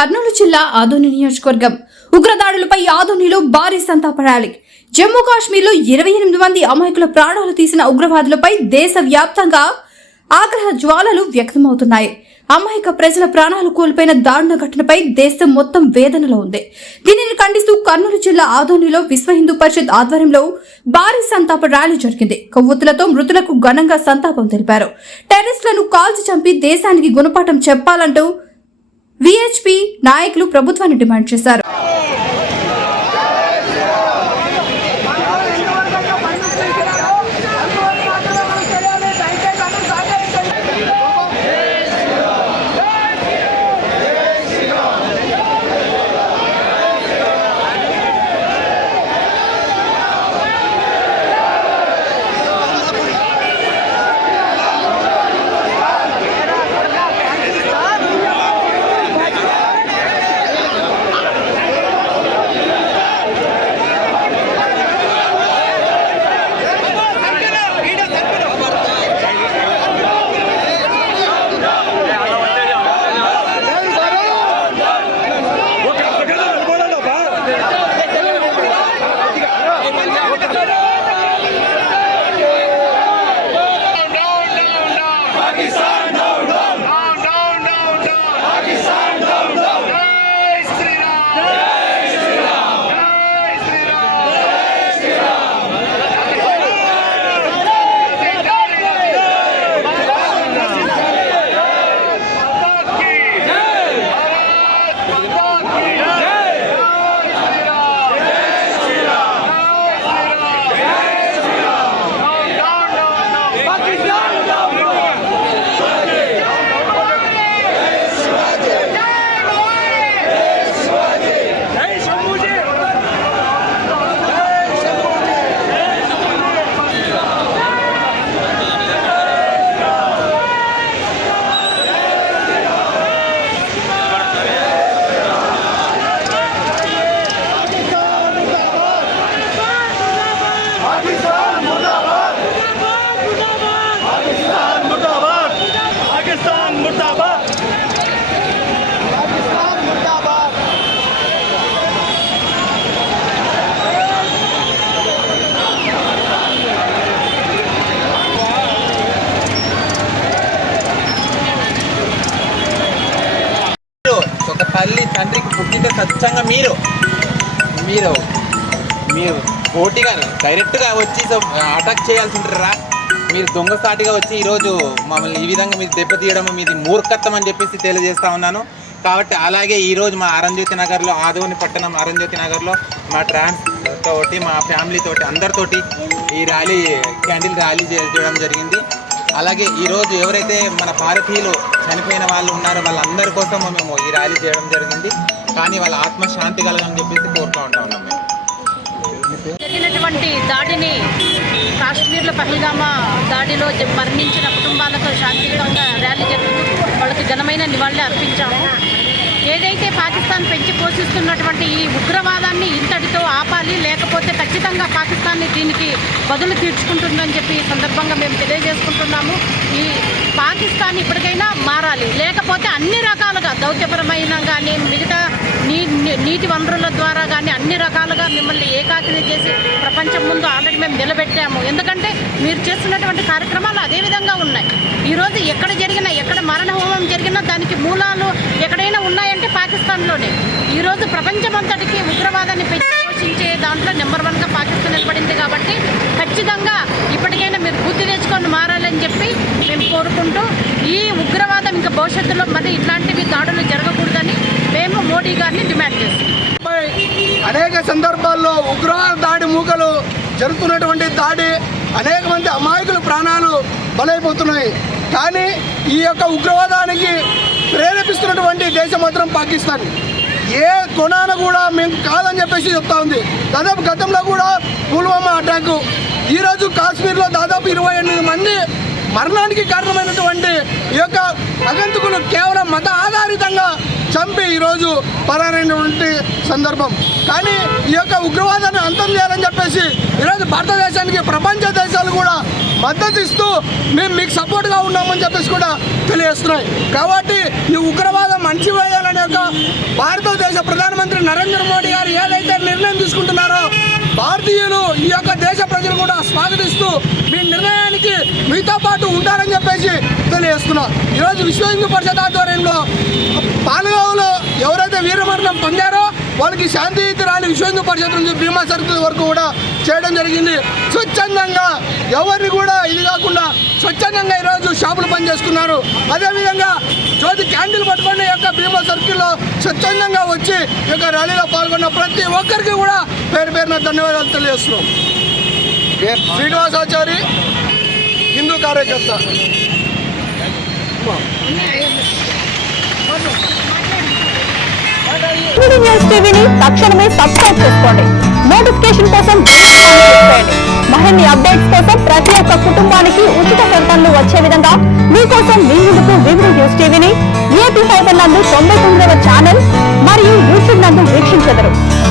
కర్నూలు జిల్లా ఆదోని నియోజకవర్గం ఉగ్రదాడులపై ఆదోనిలో భారీ సంతాప ర్యాలీ. జమ్మూ కాశ్మీర్లో 28 మంది అమాయకుల ప్రాణాలు తీసిన ఉగ్రవాదులపై దేశవ్యాప్తంగా ఆగ్రహ జ్వాలలు వ్యక్తమవుతున్నాయి. అమాయక ప్రజల ప్రాణాలు కోల్పోయిన దారుణ ఘటనపై దేశం మొత్తం వేదనలో ఉంది. దీనిని ఖండిస్తూ కర్నూలు జిల్లా ఆదోనిలో విశ్వ హిందూ పరిషత్ ఆధ్వర్యంలో భారీ సంతాప ర్యాలీ జరిగింది. కొవ్వొత్తులతో మృతులకు ఘనంగా సంతాపం తెలిపారు. టెర్రరిస్టులను కాల్చి చంపి దేశానికి గుణపాఠం చెప్పాలంటూ విహెచ్పి నాయకులు ప్రభుత్వాన్ని డిమాండ్ చేశారు. ఒక తల్లి తండ్రికి పుట్టిన సత్యంగా మీరు మీరు మీరు పోటీగా డైరెక్ట్గా వచ్చి అటాక్ చేయాల్సి ఉంటారా? మీరు దొంగసాటిగా వచ్చి ఈరోజు మమ్మల్ని ఈ విధంగా మీరు దెబ్బతీయడం మీది మూర్ఖత్వం అని చెప్పేసి తెలియజేస్తా ఉన్నాను. కాబట్టి అలాగే ఈరోజు మా అరుణజ్యోతి నగర్లో, ఆదోని పట్టణం అరుణజ్యోతి నగర్లో మా ట్రాన్స్ తోటి, మా ఫ్యామిలీ తోటి, అందరితోటి ఈ ర్యాలీ క్యాండిల్ ర్యాలీ చేయడం జరిగింది. అలాగే ఈరోజు ఎవరైతే మన భారతీయులు చనిపోయిన వాళ్ళు ఉన్నారో వాళ్ళందరి కోసం మేము ఈ ర్యాలీ చేయడం జరిగింది. కానీ వాళ్ళ ఆత్మశాంతి కలగని చెప్పేసి కోరుతూ ఉంటా ఉన్నాం. మేము జరిగినటువంటి దాడిని, కాశ్మీర్లో పహల్గామా దాడిలో మరణించిన కుటుంబాలకు శాంతియుతంగా ర్యాలీ జరుగుతూ వాళ్ళకి ఘనమైన నివాళులు అర్పించాము. ఏదైతే పాకిస్తాన్ పెంచి పోషిస్తున్నటువంటి ఈ ఉగ్రవాదాన్ని ఇంతటితో ఆపాలి, లేకపోతే ఖచ్చితంగా పాకిస్తాన్ని దీనికి బదులు తీర్చుకుంటుందని చెప్పి ఈ సందర్భంగా మేము తెలియజేసుకుంటున్నాము. ఈ పాకిస్తాన్ ఇప్పటికైనా మారాలి, లేకపోతే అన్ని రకాలుగా దౌత్యపరమైన కానీ మిగతా నీటి వనరుల ద్వారా కానీ అన్ని రకాలుగా మిమ్మల్ని ఏకాకిని చేసి ప్రపంచం ముందు ఆల్రెడీ మేము నిలబెట్టాము. ఎందుకంటే మీరు చేస్తున్నటువంటి కార్యక్రమాలు అదే విధంగా ఉన్నాయి. ఈరోజు ఎక్కడ జరిగినా, ఎక్కడ మరణ హోమం జరిగినా దానికి మూలాలు ఎక్కడైనా ఉన్నాయంటే పాకిస్తాన్లోనే. ఈరోజు ప్రపంచమంతటికి ఉగ్రవాదాన్ని పెంచి పోషించే దాంట్లో నెంబర్ 1గా పాకిస్తాన్ నిలబడింది. కాబట్టి ఖచ్చితంగా ఇప్పటికైనా మీరు బుద్ధి తెచ్చుకొని మారాలని చెప్పి మేము కోరుకుంటూ, ఈ ఉగ్రవాదం ఇంకా భవిష్యత్తులో మరి ఇట్లాంటివి దాడులు జరగకూడదని మేము మోడీ గారిని డిమాండ్ చేస్తున్నాం. అనేక సందర్భాల్లో ఉగ్రవాద దాడి మూకలు జరుగుతున్నటువంటి దాడి అనేక మంది అమాయకుల ప్రాణాలు బలైపోతున్నాయి. కానీ ఈ యొక్క ఉగ్రవాదానికి ప్రేరేపిస్తున్నటువంటి దేశం మాత్రం పాకిస్తాన్. ఏ కొనాన కూడా మేము కాదని చెప్పేసి చెప్తా ఉంది. దాదాపు గతంలో కూడా పుల్వామా అటాకు, ఈరోజు కాశ్మీర్లో దాదాపు 28 మంది మరణానికి కారణమైనటువంటి ఈ యొక్క అగంతకులు కేవలం మత ఆధారితంగా చంపి ఈరోజు పరారైనటువంటి సందర్భం. కానీ ఈ యొక్క ఉగ్రవాదాన్ని అంతం చేయాలని చెప్పేసి ఈరోజు భారతదేశానికి ప్రపంచ దేశాలు కూడా మద్దతు ఇస్తూ మేము మీకు సపోర్ట్గా ఉన్నామని చెప్పేసి కూడా తెలియజేస్తున్నాయి. కాబట్టి ఈ ఉగ్రవాదం అణచివేయాలనే యొక్క భారతదేశ ప్రధానమంత్రి నరేంద్ర మోడీ గారు ఏదైతే నిర్ణయం తీసుకుంటున్నారో భారతీయులు ఈ యొక్క దేశ ప్రజలు కూడా స్వాగతిస్తూ మీ నిర్ణయానికి మీతో పాటు ఉంటారని చెప్పేసి తెలియజేస్తున్నా. ఈరోజు విశ్వ హిందూ పరిషత్ ఆధ్వర్యంలో పాలగావులో ఎవరైతే వీరమరణం పొందారో వాళ్ళకి శాంతియుత ర్యాలీ విశ్వ హిందూ పరిషత్ నుంచి భీమా సర్కిల్ వరకు కూడా చేయడం జరిగింది. స్వచ్ఛందంగా ఎవరిని కూడా ఇది కాకుండా స్వచ్ఛందంగా ఈరోజు షాపులు బంద్ చేసుకున్నారు. అదేవిధంగా జ్యోతి క్యాండిల్ పట్టుకుని యొక్క భీమా సర్కిల్లో స్వచ్ఛందంగా వచ్చి ఈ యొక్క ర్యాలీలో పాల్గొన్న ప్రతి ఒక్కరికి కూడా పేరు పేరున ధన్యవాదాలు తెలియజేస్తున్నాం. శ్రీనివాసాచారి హిందూ కార్యకర్త. న్యూస్ టీవీని తక్షణమే సబ్స్క్రైబ్ చేసుకోండి. నోటిఫికేషన్ కోసం బెల్ ఐకాన్ క్లిక్ చేయండి. మరిన్ని అప్డేట్స్ కోసం ప్రతి ఒక్క కుటుంబానికి ఉచిత ప్రకటనలు వచ్చే విధంగా మీకోసం మీ ముందుకు వివిధ న్యూస్ టీవీని VIP ఫైబర్ నందు 99వ ఛానల్ మరియు